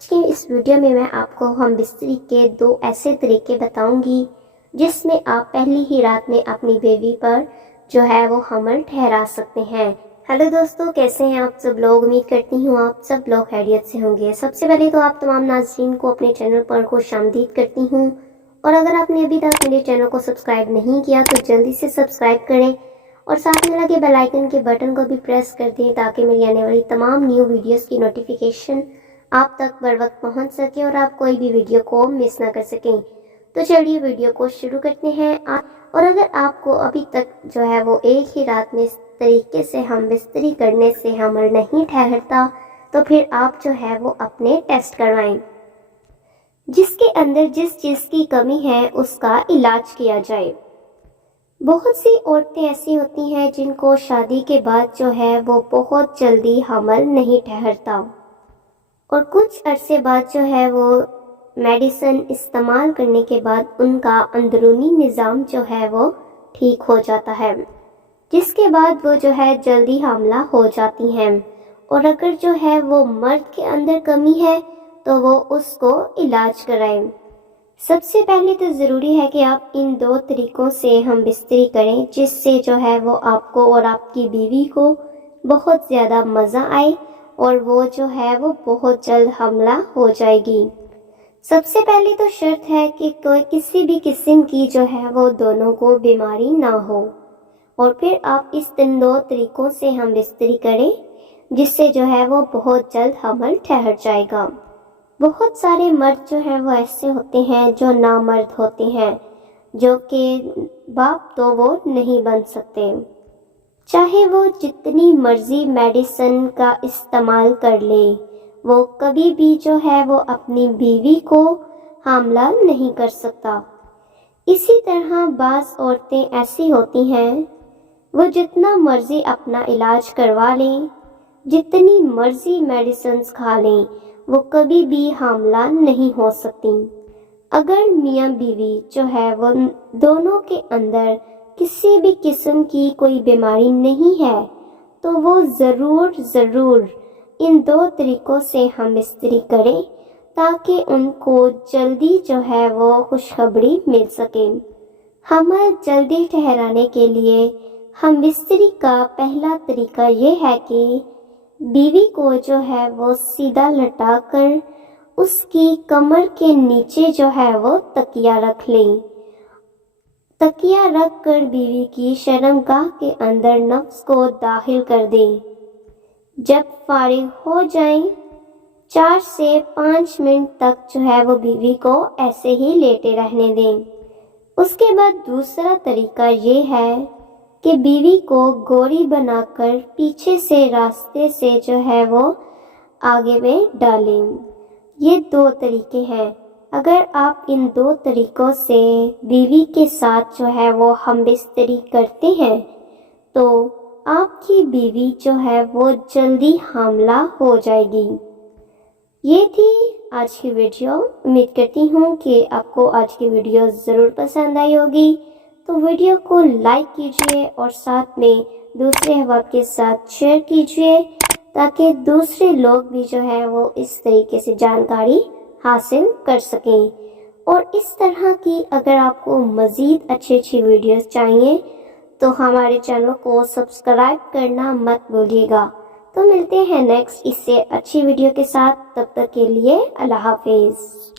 آج کے اس ویڈیو میں آپ کو ہم بستری کے 2 ایسے طریقے بتاؤں گی جس میں آپ پہلی ہی رات میں اپنی بیوی پر جو ہے وہ حمل ٹھہرا سکتے ہیں۔ ہیلو دوستو، کیسے ہیں آپ سب لوگ؟ امید کرتی ہوں آپ سب لوگ خیریت سے ہوں گے۔ سب سے پہلے تو آپ تمام ناظرین کو اپنے چینل پر خوش آمدید کرتی ہوں، اور اگر آپ نے ابھی تک میرے چینل کو سبسکرائب نہیں کیا تو جلدی سے سبسکرائب کریں اور ساتھ میں لگے بیل آئیکن کے بٹن کو بھی پریس کر دیں تاکہ میری آنے والی تمام نیو ویڈیوز کی نوٹیفیکیشن آپ تک بر وقت پہنچ سکے اور آپ کوئی بھی ویڈیو کو مس نہ کر سکیں۔ تو چلیے ویڈیو کو شروع کرتے ہیں۔ اور اگر آپ کو ابھی تک جو ہے وہ ایک ہی رات میں اس طریقے سے ہم بستری کرنے سے حمل نہیں ٹھہرتا تو پھر آپ جو ہے وہ اپنے ٹیسٹ کروائیں، جس کے اندر جس چیز کی کمی ہے اس کا علاج کیا جائے۔ بہت سی عورتیں ایسی ہوتی ہیں جن کو شادی کے بعد جو ہے وہ بہت جلدی حمل نہیں ٹھہرتا، اور کچھ عرصے بعد جو ہے وہ میڈیسن استعمال کرنے کے بعد ان کا اندرونی نظام جو ہے وہ ٹھیک ہو جاتا ہے، جس کے بعد وہ جو ہے جلدی حاملہ ہو جاتی ہیں۔ اور اگر جو ہے وہ مرد کے اندر کمی ہے تو وہ اس کو علاج کرائیں۔ سب سے پہلے تو ضروری ہے کہ آپ ان 2 طریقوں سے ہم بستری کریں جس سے جو ہے وہ آپ کو اور آپ کی بیوی کو بہت زیادہ مزہ آئے اور وہ جو ہے وہ بہت جلد حاملہ ہو جائے گی۔ سب سے پہلے تو شرط ہے کہ کوئی کسی بھی قسم کی جو ہے وہ دونوں کو بیماری نہ ہو، اور پھر آپ اس 2 طریقوں سے ہم بستری کریں جس سے جو ہے وہ بہت جلد حمل ٹھہر جائے گا۔ بہت سارے مرد جو ہیں وہ ایسے ہوتے ہیں جو نامرد ہوتے ہیں، جو کہ باپ تو وہ نہیں بن سکتے، چاہے وہ جتنی مرضی میڈیسن کا استعمال کر لے، وہ کبھی بھی جو ہے وہ اپنی بیوی کو حاملہ نہیں کر سکتا۔ اسی طرح بعض عورتیں ایسی ہوتی ہیں، وہ جتنا مرضی اپنا علاج کروا لیں، جتنی مرضی میڈیسنز کھا لیں، وہ کبھی بھی حاملہ نہیں ہو سکتی۔ اگر میاں بیوی جو ہے وہ دونوں کے اندر کسی بھی قسم کی کوئی بیماری نہیں ہے تو وہ ضرور ان 2 طریقوں سے ہم بستری کریں تاکہ ان کو جلدی جو ہے وہ خوشخبری مل سکے۔ حمل جلدی ٹھہرانے کے لیے ہم بستری کا پہلا طریقہ یہ ہے کہ بیوی کو جو ہے وہ سیدھا لٹا کر اس کی کمر کے نیچے جو ہے وہ تکیہ رکھ لیں۔ تکیہ رکھ کر بیوی کی شرمگاہ کے اندر نفس کو داخل کر دیں۔ جب فارغ ہو جائیں 4 سے 5 منٹ تک جو ہے وہ بیوی کو ایسے ہی لیٹے رہنے دیں۔ اس کے بعد دوسرا طریقہ یہ ہے کہ بیوی کو گوری بنا کر پیچھے سے راستے سے جو ہے وہ آگے میں ڈالیں۔ یہ 2 طریقے ہیں۔ اگر آپ ان 2 طریقوں سے بیوی کے ساتھ جو ہے وہ ہم بستری کرتے ہیں تو آپ کی بیوی جو ہے وہ جلدی حاملہ ہو جائے گی۔ یہ تھی آج کی ویڈیو۔ امید کرتی ہوں کہ آپ کو آج کی ویڈیو ضرور پسند آئی ہوگی، تو ویڈیو کو لائک کیجئے اور ساتھ میں دوسرے احباب کے ساتھ شیئر کیجئے تاکہ دوسرے لوگ بھی جو ہے وہ اس طریقے سے جانکاری حاصل کر سکیں۔ اور اس طرح کی اگر آپ کو مزید اچھی ویڈیوز چاہیے تو ہمارے چینل کو سبسکرائب کرنا مت بھولیے گا۔ تو ملتے ہیں نیکسٹ اس سے اچھی ویڈیو کے ساتھ، تب تک کے لیے اللہ حافظ۔